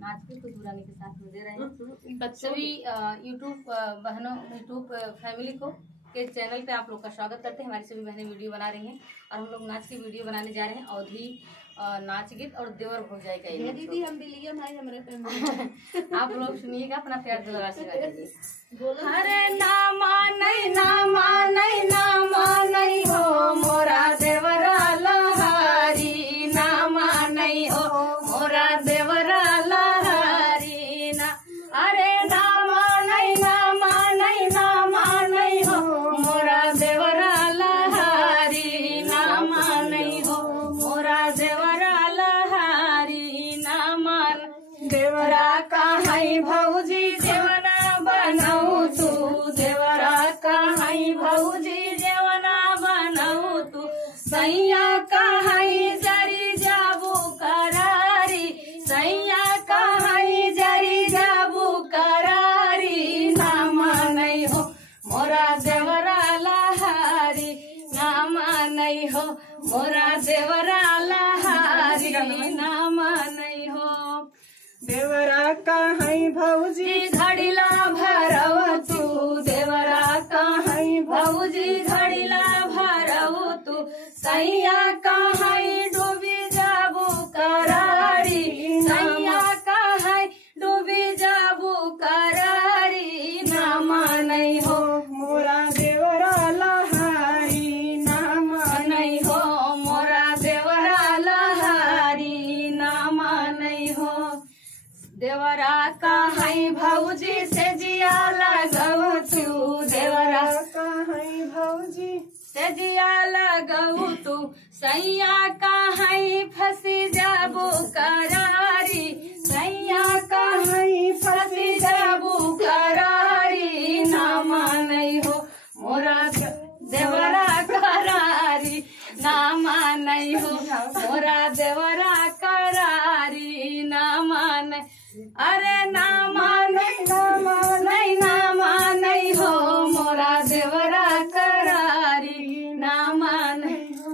नाच के खुशबू रानी के साथ में दे रहे हैं। सभी यूट्यूब बहनों, यूट्यूब फैमिली को के चैनल पे आप लोग का स्वागत करते हैं। हमारी सभी बहनें वीडियो बना रही हैं और हम लोग नाच की वीडियो बनाने जा रहे हैं। अवधी नाच गीत और देवर भौजाई का ये दीदी हम भी लिए भाई हमारे आप लोग सुनिएगा, अपना प्यार दिलवा आशीर्वाद दीजिए। अरे ना मानई हो मोरा देवरा लहारी, ना मानई हो मोरा देवरा लहारी ना। अरे ना मानई हो मोरा देवरा लहारी, ना मानई हो मोरा देवरा लहारी ना मान। देवरा कहाई भौजी जेवना बनऊ तू, देवरा कहाई भौजी जेवना बनऊ तू। सैया कहाई जरी जाबू करारी, सैया कहाई जरी जाबू करारी, ना मानई हो मोरा देवरा लहारी, ना मानई हो मोरा देवरा लहारी, ना मानई हो। देवरा कहाई भौजी घड़ीला भरव तू, देवरा कहाई भौजी घड़ीला भरव तू। सैया कहाई डूबी जाबू करारी, सैया कहाई डूबी जाबू करारी, ना मानई हो मोरा देवरा लहारी, ना मानई हो मोरा देवरा लहारी, ना मानई हो। देवरा कहाई भौजी से जिया लगव तू, देवरा कहाई भौजी से जिया लगव तू। सैया कहाई फंसी जाबू करारी, सैया कहाई फंसी जाबू करारी, ना मानई हो मोरा देवरा करारी, ना मानई हो मोरा देवरा करारी, ना मानई। अरे ना मानई हो मोरा देवरा करारी, ना मानई हो।